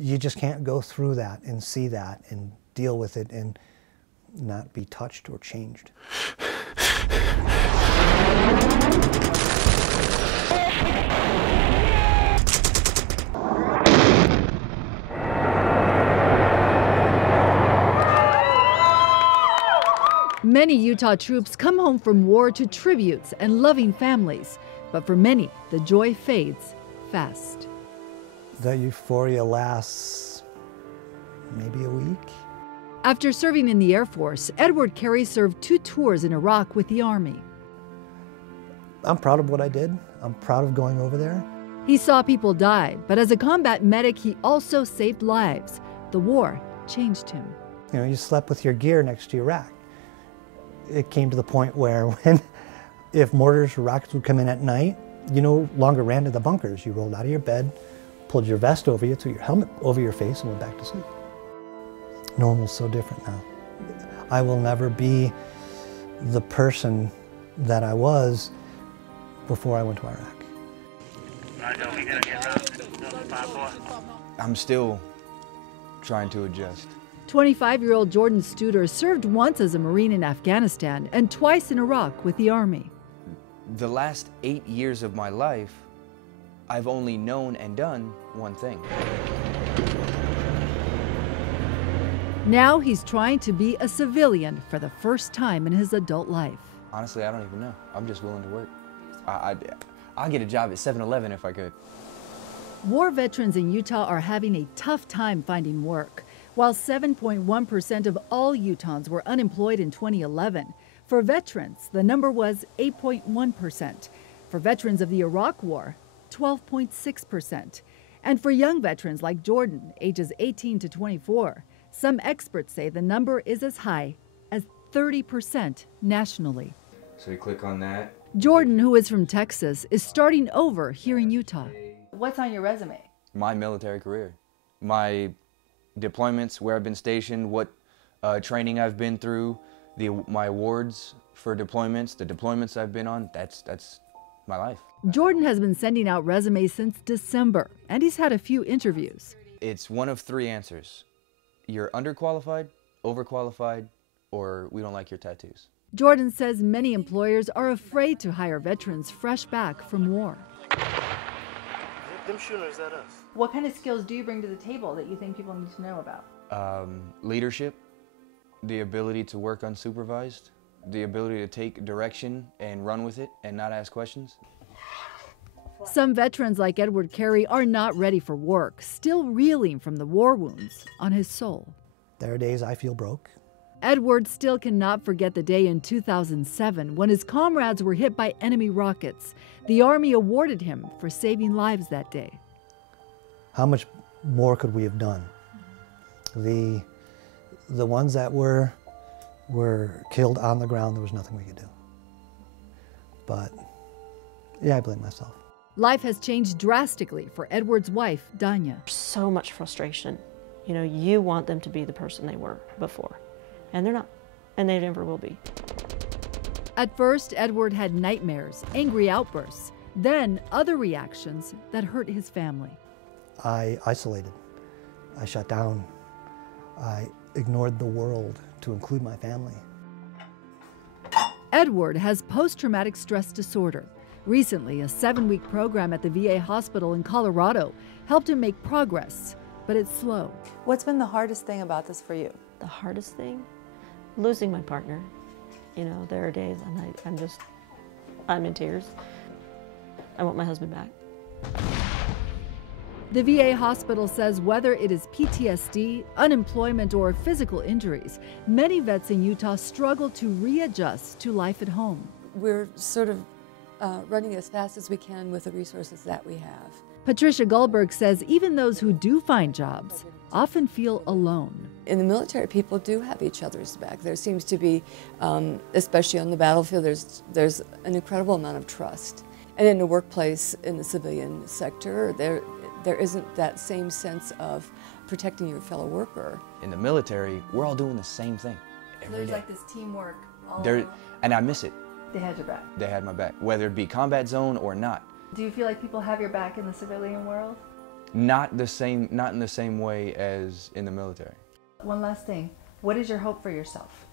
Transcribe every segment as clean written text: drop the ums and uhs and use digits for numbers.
you just can't go through that and see that and deal with it and not be touched or changed. Many Utah troops come home from war to tributes and loving families, but for many, the joy fades fast. The euphoria lasts maybe a week. After serving in the Air Force, Edward Carey served 2 tours in Iraq with the Army. I'm proud of what I did. I'm proud of going over there. He saw people die, but as a combat medic, he also saved lives. The war changed him. You know, you slept with your gear next to your rack. It came to the point where if mortars or rockets would come in at night, you no longer ran to the bunkers. You rolled out of your bed, pulled your vest over you, threw your helmet over your face, and went back to sleep. Normal's so different now. I will never be the person that I was before I went to Iraq. I'm still trying to adjust. 25-year-old Jordan Studer served once as a Marine in Afghanistan and twice in Iraq with the Army. The last 8 years of my life, I've only known and done one thing. Now he's trying to be a civilian for the first time in his adult life. Honestly, I don't even know. I'm just willing to work. I'd get a job at 7-Eleven if I could. War veterans in Utah are having a tough time finding work. While 7.1% of all Utahns were unemployed in 2011, for veterans, the number was 8.1%. For veterans of the Iraq War, 12.6%. And for young veterans like Jordan, ages 18 to 24, some experts say the number is as high as 30% nationally. So you click on that. Jordan, who is from Texas, is starting over here in Utah. What's on your resume? My military career. My deployments, where I've been stationed, what training I've been through, my awards for deployments, the deployments I've been on, that's my life. Jordan has been sending out resumes since December, and he's had a few interviews. It's one of 3 answers. You're underqualified, overqualified, or we don't like your tattoos. Jordan says many employers are afraid to hire veterans fresh back from war. Them shooters at us. What kind of skills do you bring to the table that you think people need to know about? Leadership, the ability to work unsupervised, the ability to take direction and run with it and not ask questions. Some veterans like Edward Carey are not ready for work, still reeling from the war wounds on his soul. There are days I feel broke. Edward still cannot forget the day in 2007 when his comrades were hit by enemy rockets. The Army awarded him for saving lives that day. How much more could we have done? The ones that were killed on the ground, there was nothing we could do. But yeah, I blame myself. Life has changed drastically for Edward's wife, Danya. So much frustration. You know, you want them to be the person they were before, and they're not, and they never will be. At first, Edward had nightmares, angry outbursts, then other reactions that hurt his family. I isolated. I shut down. I ignored the world to include my family. Edward has post-traumatic stress disorder. Recently, a 7-week program at the VA hospital in Colorado helped him make progress, but it's slow. What's been the hardest thing about this for you? The hardest thing? Losing my partner. You know, there are days and I'm in tears. I want my husband back. The VA hospital says whether it is PTSD, unemployment, or physical injuries, many vets in Utah struggle to readjust to life at home. We're sort of running as fast as we can with the resources that we have. Patricia Goldberg says even those who do find jobs often feel alone. In the military, people do have each other's back. There seems to be, especially on the battlefield, there's an incredible amount of trust. And in the workplace, in the civilian sector, there isn't that same sense of protecting your fellow worker. In the military, we're all doing the same thing every day. Like this teamwork. And I miss it. They had your back. They had my back, whether it be combat zone or not. Do you feel like people have your back in the civilian world? Not the same, not in the same way as in the military. One last thing. What is your hope for yourself?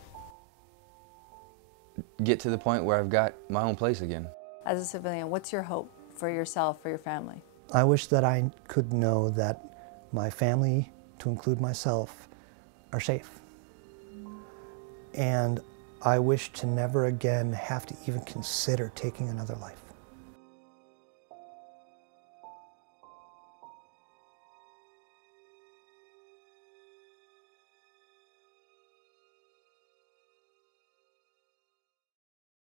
Get to the point where I've got my own place again. As a civilian, what's your hope for yourself, for your family? I wish that I could know that my family, to include myself, are safe. And I wish to never again have to even consider taking another life.